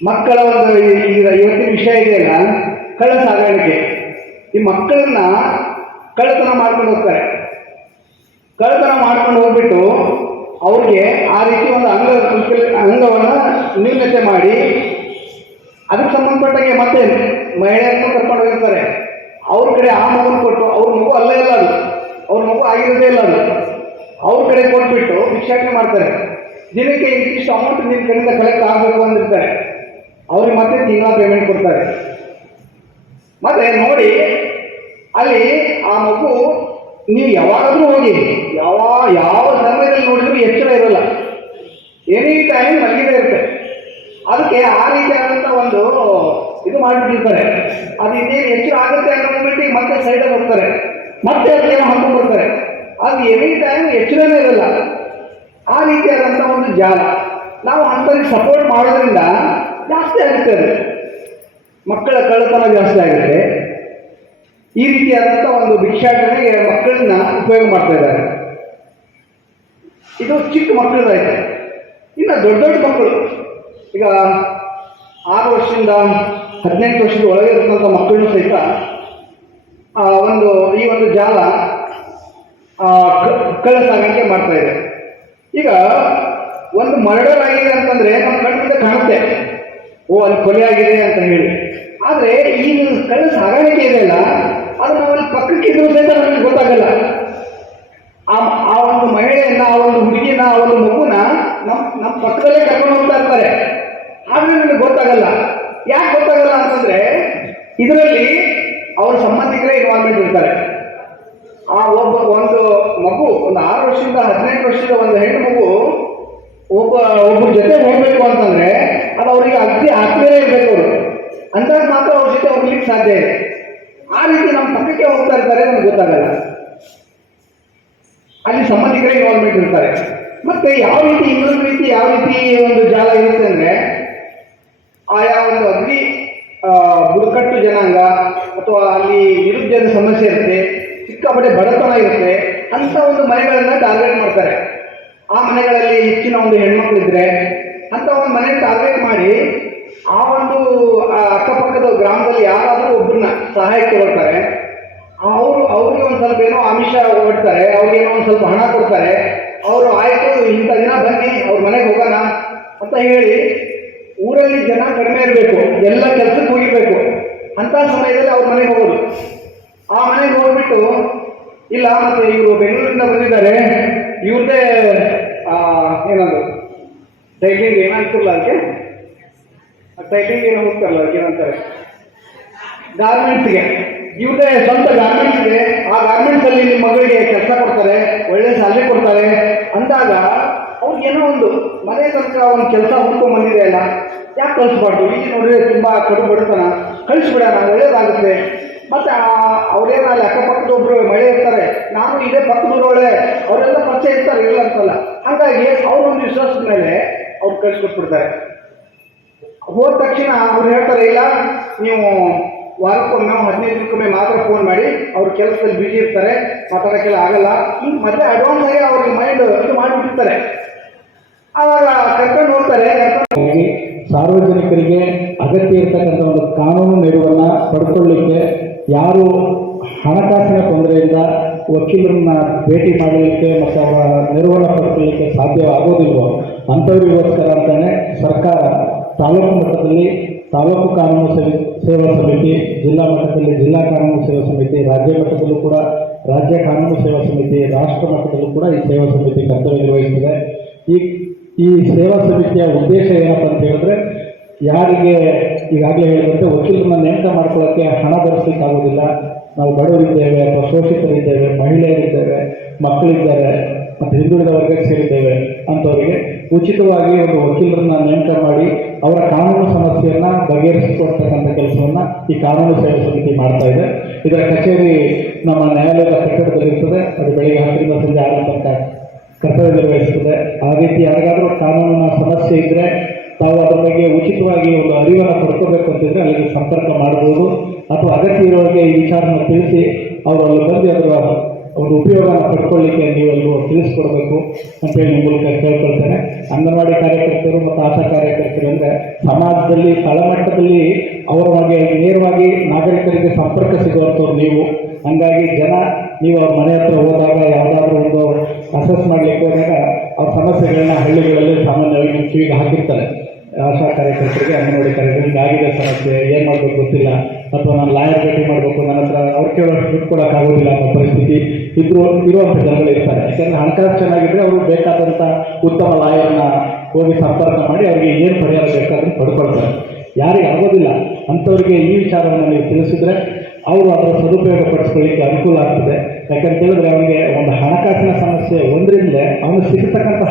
ಮಕ್ಕಳ ಒಂದು ಈಗ ಇವತ್ತಿನ ವಿಷಯ ಇದೆಯಲ್ಲ, ಕಳ್ಳ ಸಾಗಾಣಿಕೆ. ಈ ಮಕ್ಕಳನ್ನ ಕಳ್ಳತನ ಮಾಡ್ಕೊಂಡು ಹೋಗ್ತಾರೆ. ಕಳ್ಳತನ ಮಾಡ್ಕೊಂಡು ಹೋಗ್ಬಿಟ್ಟು ಅವ್ರಿಗೆ ಆ ರೀತಿ ಒಂದು ಅಂಗವನ್ನು ನ್ಯೂನತೆ ಮಾಡಿ ಅದಕ್ಕೆ ಸಂಬಂಧಪಟ್ಟಾಗೆ ಮತ್ತೆ ಮಹಿಳೆಯರನ್ನು ಕರ್ಕೊಂಡು ಹೋಗಿರ್ತಾರೆ. ಅವ್ರ ಕಡೆ ಆ ಮಗುನ ಕೊಟ್ಟು, ಅವ್ರ ಮಗು ಅಲ್ಲೇ ಇಲ್ಲ, ಅದು ಅವ್ರ ಮಗು ಆಗಿರೋದೇ ಇಲ್ಲ, ಅದು ಅವ್ರ ಕಡೆ ಕೊಟ್ಬಿಟ್ಟು ಭಿಕ್ಷಾಟನೆ ಮಾಡ್ತಾರೆ. ದಿನಕ್ಕೆ ಇಷ್ಟು ಅಮೌಂಟ್ ನಿಮ್ಮ ಕಡೆಯಿಂದ ಕಲೆಕ್ಟ್ ಆಗಬೇಕು ಅಂದಿರ್ತಾರೆ. ಅವ್ರಿಗೆ ಮತ್ತೆ ತಿಂಗಳ ಪೇಮೆಂಟ್ ಕೊಡ್ತಾರೆ. ಮತ್ತೆ ನೋಡಿ, ಅಲ್ಲಿ ಆ ಮಗು ನೀವು ಯಾವಾಗಾದ್ರೂ ಹೋಗಿ ಯಾವ ಸಮಯದಲ್ಲಿ ನೋಡಿದ್ರು ಎಚ್ಚರ ಇರಲ್ಲ, ಎನಿ ಟೈಮ್ ಮಲಗಿದೆ ಇರುತ್ತೆ. ಅದಕ್ಕೆ ಆ ರೀತಿಯಾದಂಥ ಒಂದು ಇದು ಮಾಡಿಬಿಟ್ಟಿರ್ತಾರೆ. ಅದು ಇನ್ನೇನು ಎಚ್ಚರ ಆಗುತ್ತೆ ಅನ್ನೋ ಮೂಮೆಂಟಿಗೆ ಮತ್ತೆ ಸೈಡಲ್ಲಿ ಹೋಗ್ತಾರೆ, ಮತ್ತೆ ಅದಕ್ಕೆ ಹಾಕೊಂಡು ಬರ್ತಾರೆ. ಅದು ಎನಿ ಟೈಮ್ ಎಚ್ಚರನೇ ಇರಲ್ಲ. ಆ ರೀತಿಯಾದಂಥ ಒಂದು ಜಾಲ ನಾವು ಅಂಥವ್ರಿಗೆ ಸಪೋರ್ಟ್ ಮಾಡೋದ್ರಿಂದ ಜಾಸ್ತಿ ಆಗುತ್ತೆ. ಅದು ಮಕ್ಕಳ ಕಳ್ಳತನ ಜಾಸ್ತಿ ಆಗುತ್ತೆ. ಈ ರೀತಿಯಾದಂಥ ಒಂದು ಭಿಕ್ಷಾಟನೆಗೆ ಮಕ್ಕಳನ್ನ ಉಪಯೋಗ ಮಾಡ್ತಾ ಇದ್ದಾರೆ. ಇದು ಚಿಕ್ಕ ಮಕ್ಕಳದಾಯ್ತು. ಇನ್ನು ದೊಡ್ಡ ದೊಡ್ಡ ಮಕ್ಕಳು, ಈಗ 6 ವರ್ಷದಿಂದ 18 ವರ್ಷದ ಒಳಗೆ ಇರತಕ್ಕಂಥ ಮಕ್ಕಳನ್ನು ಸಹಿತ ಈ ಒಂದು ಜಾಲ ಕಳ್ಳ ಸಾಗಾಣಿಕೆ ಮಾಡ್ತಾ ಇದೆ. ಈಗ ಒಂದು ಮರ್ಡರ್ ಆಗಿದೆ ಅಂತಂದ್ರೆ ನಮ್ಮ ಕಣ್ಣಿಂದ ಕಾಣುತ್ತೆ, ಓ ಅಲ್ಲಿ ಕೊಲೆ ಆಗಿದೆ ಅಂತ ಹೇಳಿ. ಆದರೆ ಈ ಕಳ್ಳ ಸಾಗಾಣಿಕೆ ಇದೆಯಲ್ಲ, ಅದು ನಾವಲ್ಲಿ ಪಕ್ಕಕ್ಕಿದ್ರು ಸಹಿತ ನಮಗೆ ಗೊತ್ತಾಗಲ್ಲ. ಆ ಒಂದು ಮಹಿಳೆಯನ್ನ, ಆ ಒಂದು ಹುಡುಗಿನ, ಆ ಒಂದು ಮಗುನ ನಮ್ಮ ಪಕ್ಕದಲ್ಲೇ ಕರ್ಕೊಂಡು ಹೋಗ್ತಾ ಇರ್ತಾರೆ. ಆದ್ರೆ ನಮಗೆ ಗೊತ್ತಾಗಲ್ಲ. ಯಾಕೆ ಗೊತ್ತಾಗಲ್ಲ ಅಂತಂದ್ರೆ ಇದರಲ್ಲಿ ಅವ್ರ ಸಂಬಂಧಿಕರೇ ಇನ್ವಾಲ್ವ್ಮೆಂಟ್ ಇರ್ತಾರೆ. ಒಂದು ಮಗು, ಒಂದು 6 ವರ್ಷದಿಂದ 18 ವರ್ಷದ ಒಂದು ಹೆಣ್ಣು ಮಗು ಒಬ್ಬರ ಜೊತೆ ಹೋಗ್ಬೇಕು ಅಂತಂದ್ರೆ ಅದು ಅವರಿಗೆ ಅಗ್ದಿ ಆತ್ಮೀಯ ಇರಬೇಕು. ಅವರು ಅಂದಾಗ ಮಾತ್ರ ಅವ್ರ ಜೊತೆ ಹೋಗ್ಲಿಕ್ಕೆ ಸಾಧ್ಯ ಇದೆ. ಆ ರೀತಿ ನಮ್ಮ ಪಕ್ಕಕ್ಕೆ ಹೋಗ್ತಾ ಇರ್ತಾರೆ, ನಮ್ಗೆ ಗೊತ್ತಾಗಲ್ಲ. ಅಲ್ಲಿ ಸಂಬಂಧಿಕರೇ ಇನ್ವಾಲ್ವ್ಮೆಂಟ್ ಇರ್ತಾರೆ. ಮತ್ತೆ ಯಾವ ರೀತಿ ಇನ್ನೊಂದು ರೀತಿ ಯಾವ ರೀತಿ ಒಂದು ಜಾಲ ಇರುತ್ತೆ ಅಂದ್ರೆ, ಆಯಾ ಒಂದು ಅಗ್ನಿ ಬುಡಕಟ್ಟು ಜನಾಂಗ ಅಥವಾ ಅಲ್ಲಿ ನಿರುದ್ಯೋಗ ಸಮಸ್ಯೆ ಇರುತ್ತೆ, ಸಿಕ್ಕಾಪಟ್ಟೆ ಬಡತನ ಇರುತ್ತೆ, ಅಂತ ಒಂದು ಮನೆಗಳನ್ನ ಟಾರ್ಗೆಟ್ ಮಾಡ್ತಾರೆ. ಆ ಮನೆಗಳಲ್ಲಿ ಹೆಚ್ಚಿನ ಒಂದು ಹೆಣ್ಮಕ್ಳಿದ್ರೆ ಅಂತ ಒಂದು ಮನೆ ಟಾರ್ಗೆಟ್ ಮಾಡಿ ಆ ಒಂದು ಅಕ್ಕಪಕ್ಕದ ಗ್ರಾಮದಲ್ಲಿ ಯಾರಾದರೂ ಒಬ್ಬರನ್ನ ಸಹಾಯಕ್ಕೆ ಬರ್ತಾರೆ. ಅವ್ರಿಗೆ ಒಂದು ಸ್ವಲ್ಪ ಏನೋ ಆಮಿಷ ಹೊಡ್ತಾರೆ, ಅವ್ರಿಗೇನೋ ಒಂದು ಸ್ವಲ್ಪ ಹಣ ಕೊಡ್ತಾರೆ. ಅವರು ಆಯಿತು ಇಂಥ ದಿನ ಬನ್ನಿ ಅವ್ರ ಮನೆಗೆ ಹೋಗೋಣ ಅಂತ ಹೇಳಿ, ಊರಲ್ಲಿ ಜನ ಕಡಿಮೆ ಇರಬೇಕು, ಎಲ್ಲ ಕೆಲಸಕ್ಕೆ ಹೋಗಿರ್ಬೇಕು. ಅಂಥ ಸಮಯದಲ್ಲಿ ಅವ್ರ ಮನೆಗೆ ಹೋಗೋದು. ಆ ಮನೆಗೆ ಹೋಗ್ಬಿಟ್ಟು, ಇಲ್ಲ ಮತ್ತೆ ಇವರು ಬೆಂಗಳೂರಿಂದ ಬಂದಿದ್ದಾರೆ, ಇವ್ರದೇ ಏನದು ಟೈಲಿಂಗ್ ಏನಾಗ್ತಿರಲ್ಲ, ಅದಕ್ಕೆ ಟೈಲಿಂಗ್ ಏನೋ ಹೋಗ್ತಾರಲ್ಲ, ಅದಕ್ಕೆ ಏನಂತಾರೆ, ಗಾರ್ಮೆಂಟ್ಸ್ಗೆ, ಇವ್ರದೇ ಸ್ವಂತ ಗಾರ್ಮೆಂಟ್ಸ್ ಇದೆ. ಆ ಗಾರ್ಮೆಂಟ್ಸ್ ಅಲ್ಲಿ ನಿಮ್ಮ ಮಗಳಿಗೆ ಕೆಲಸ ಕೊಡ್ತಾರೆ, ಒಳ್ಳೆ ಸ್ಯಾಲರಿ ಕೊಡ್ತಾರೆ ಅಂದಾಗ ಅವ್ರಿಗೇನೋ ಒಂದು ಮನೆ ತನಕ ಒಂದು ಕೆಲಸ ಹುಡ್ಕೊಂಡ್ ಬಂದಿದೆ ಅಲ್ಲ, ಯಾಕೆ ಕಳಿಸ್ಬಾರ್ದು, ಈಗ ನೋಡಿದ್ರೆ ತುಂಬಾ ಕಡು ಬಡತನ, ಕಳಿಸ್ಬಿಡೋಣ, ಒಳ್ಳೇದಾಗುತ್ತೆ. ಮತ್ತೆ ಅವ್ರೇನ ಅಲ್ಲಿ ಅಕ್ಕಪಕ್ಕದ ಒಬ್ರು ಮಳೆ ಇರ್ತಾರೆ, ನಾನು ಇದೇ ಪಕ್ಕದೂರೊಳೆ, ಅವರೆಲ್ಲ ಪರಿಚಯ ಇರ್ತಾರೆ, ಇಲ್ಲ ಅಂತಲ್ಲ. ಹಾಗಾಗಿ ಅವ್ರೊಂದು ವಿಶ್ವಾಸದ ಮೇಲೆ ಅವ್ರು ಕಳಿಸ್ಕೊಟ್ಬಿಡ್ತಾರೆ. ಹೋದ ತಕ್ಷಣ ಅವ್ರು ಹೇಳ್ತಾರೆ, ಇಲ್ಲ ನೀವು ವಾರಕ್ಕೊಮ್ಮೆ 15 ದಿನಕ್ಕೊಮ್ಮೆ ಮಾತ್ರ ಫೋನ್ ಮಾಡಿ, ಅವ್ರ ಕೆಲಸದಲ್ಲಿ ಬಿಜಿ ಇರ್ತಾರೆ, ಮಾತಾಡೋಕ್ಕೆಲ್ಲ ಆಗಲ್ಲ. ಈಗ ಮತ್ತೆ ಅಡ್ವಾನ್ಸ್ ಆಗಿ ಅವ್ರಿಗೆ ಮೈಂಡ್ ಇದು ಮಾಡಿಬಿಟ್ಟಿರ್ತಾರೆ. ಆವಾಗ ಕರ್ಕೊಂಡು ಹೋಗ್ತಾರೆ. ಸಾರ್ವಜನಿಕರಿಗೆ ಅಗತ್ಯ ಇರ್ತಕ್ಕಂಥ ಒಂದು ಕಾನೂನು ನೆರವನ್ನು ಪಡ್ಕೊಳ್ಳಿಕ್ಕೆ ಯಾರು ಹಣಕಾಸಿನ ತೊಂದರೆಯಿಂದ ವಕೀಲರನ್ನ ಭೇಟಿ ಮಾಡಲಿಕ್ಕೆ ಮತ್ತು ಅವರ ನೆರವನ್ನು ಪಡ್ಕೊಳ್ಳಿಕ್ಕೆ ಸಾಧ್ಯ ಆಗೋದಿಲ್ವೋ ಅಂಥವರಿಗೋಸ್ಕರ ಅಂತಲೇ ಸರ್ಕಾರ ತಾಲೂಕು ಮಟ್ಟದಲ್ಲಿ ತಾಲೂಕು ಕಾನೂನು ಸೇವಾ ಸಮಿತಿ, ಜಿಲ್ಲಾ ಮಟ್ಟದಲ್ಲಿ ಜಿಲ್ಲಾ ಕಾನೂನು ಸೇವಾ ಸಮಿತಿ, ರಾಜ್ಯ ಮಟ್ಟದಲ್ಲೂ ಕೂಡ ರಾಜ್ಯ ಕಾನೂನು ಸೇವಾ ಸಮಿತಿ, ರಾಷ್ಟ್ರ ಮಟ್ಟದಲ್ಲೂ ಕೂಡ ಈ ಸೇವಾ ಸಮಿತಿ ಕರ್ತವ್ಯ ನಿರ್ವಹಿಸಿದೆ. ಈ ಸೇವಾ ಸಮಿತಿಯ ಉದ್ದೇಶ ಏನಪ್ಪ ಅಂತ ಹೇಳಿದ್ರೆ, ಯಾರಿಗೆ ಈಗಾಗಲೇ ಹೇಳಿದಂತೆ ವಕೀಲರನ್ನ ನೇಮಕ ಮಾಡ್ಕೊಳ್ಳೋಕ್ಕೆ ಹಣ ಭರಿಸಲಿಕ್ಕಾಗೋದಿಲ್ಲ, ನಾವು ಬಡವರಿದ್ದೇವೆ ಅಥವಾ ಶೋಷಿತರಿದ್ದೇವೆ, ಮಹಿಳೆಯರಿದ್ದೇವೆ, ಮಕ್ಕಳಿದ್ದಾರೆ ಮತ್ತು ಹಿಂದುಳಿದ ವರ್ಗಕ್ಕೆ ಸೇರಿದ್ದೇವೆ ಅಂಥವರಿಗೆ ಉಚಿತವಾಗಿ ಒಂದು ವಕೀಲರನ್ನ ನೇಮಕ ಮಾಡಿ ಅವರ ಕಾನೂನು ಸಮಸ್ಯೆಯನ್ನು ಬಗೆಹರಿಸಿಕೊಡ್ತಕ್ಕಂಥ ಕೆಲಸವನ್ನು ಈ ಕಾನೂನು ಸೇವಾ ಸಮಿತಿ ಮಾಡ್ತಾ ಇದೆ. ಇದರ ಕಚೇರಿ ನಮ್ಮ ನ್ಯಾಯಾಲಯದ ಕಟ್ಟಡದಲ್ಲಿರ್ತದೆ. ಅದು ಬೆಳಗ್ಗೆ 10ರಿಂದ ಸಂಜೆ 6 ತನಕ ಕರ್ತವ್ಯ ನಿರ್ವಹಿಸ್ತದೆ. ಆ ರೀತಿ ಯಾರಿಗಾದರೂ ಕಾನೂನಿನ ಸಮಸ್ಯೆ ಇದ್ದರೆ ತಾವು ಅದರ ಬಗ್ಗೆ ಉಚಿತವಾಗಿ ಒಂದು ಅರಿವನ್ನು ಪಡ್ಕೋಬೇಕು ಅಂತಿದ್ರೆ ಅಲ್ಲಿಗೆ ಸಂಪರ್ಕ ಮಾಡ್ಬೋದು, ಅಥವಾ ಅಗತ್ಯ ಇರುವವರಿಗೆ ಈ ವಿಚಾರವನ್ನು ತಿಳಿಸಿ ಅವರು ಅಲ್ಲಿ ಬಂದು ಅದರ ಒಂದು ಉಪಯೋಗನ ಪಡ್ಕೊಳ್ಳಿಕ್ಕೆ ನೀವೆಲ್ಲರೂ ತಿಳಿಸ್ಕೊಡ್ಬೇಕು ಅಂತೇಳಿ ನಿಮ್ಮ ಮೂಲಕ ಕೇಳ್ಕೊಳ್ತೇನೆ. ಅಂಗನವಾಡಿ ಕಾರ್ಯಕರ್ತರು ಮತ್ತು ಆಶಾ ಕಾರ್ಯಕರ್ತರು ಅಂದರೆ ಸಮಾಜದಲ್ಲಿ ತಳಮಟ್ಟದಲ್ಲಿ ಅವರೊಳಗೆ ನೇರವಾಗಿ ನಾಗರಿಕರಿಗೆ ಸಂಪರ್ಕ ಸಿಗುವಂಥವ್ರು ನೀವು. ಹಂಗಾಗಿ ನೀವು ಅವ್ರ ಮನೆ ಹತ್ರ ಹೋದಾಗ ಯಾವುದಾದ್ರೂ ಒಂದು ಅಸೆಸ್ ಮಾಡಲಿಕ್ಕೆ ಹೋದಾಗ ಅವ್ರ ಸಮಸ್ಯೆಗಳನ್ನ ಹಳ್ಳಿಗಳಲ್ಲಿ ಸಾಮಾನ್ಯವಾಗಿ ನಿಮ್ಮ ಕಿವಿಗೆ ಹಾಕಿರ್ತಾರೆ. ಆಶಾ ಕಾರ್ಯಕರ್ತರಿಗೆ, ಅಂಗನವಾಡಿ ಕಾರ್ಯಕರ್ತರಿಗೆ ಆಗಿದೆ ಸಮಸ್ಯೆ, ಏನು ಮಾಡಬೇಕು ಗೊತ್ತಿಲ್ಲ, ಅಥವಾ ನಾನು ಲಾಯರ್ ಭೇಟಿ ಮಾಡಬೇಕು, ನನ್ನ ಹತ್ರ ಅವ್ರು ಕೇಳೋಷ್ಟು ದುಡ್ಡು ಕೊಡೋಕ್ಕಾಗೋದಿಲ್ಲ ಅನ್ನೋ ಪರಿಸ್ಥಿತಿ ಇರುವಂಥ ಜನಗಳು ಇರ್ತಾರೆ. ಯಾಕೆಂದರೆ ಹಣಕಾಸು ಚೆನ್ನಾಗಿದ್ದರೆ ಅವರು ಬೇಕಾದಂಥ ಉತ್ತಮ ಲಾಯರ್ನ ಹೋಗಿ ಸಂಪರ್ಕ ಮಾಡಿ ಅವರಿಗೆ ಏನು ಪರಿಹಾರ ಬೇಕಾದರೂ ಪಡ್ಕೊಳ್ತಾರೆ. ಯಾರಿಗೆ ಆಗೋದಿಲ್ಲ ಅಂಥವ್ರಿಗೆ ಈ ವಿಚಾರವನ್ನು ನೀವು ತಿಳಿಸಿದ್ರೆ ಅವರು ಅದರ ಸದುಪಯೋಗ ಪಡಿಸ್ಕೊಳ್ಳಿಕ್ಕೆ ಅನುಕೂಲ ಆಗ್ತದೆ. ಯಾಕಂತ ಹೇಳಿದ್ರೆ ಅವನಿಗೆ ಒಂದು ಹಣಕಾಸಿನ ಸಮಸ್ಯೆ ಒಂದರಿಂದ ಅವನು ಸಿಗತಕ್ಕಂಥ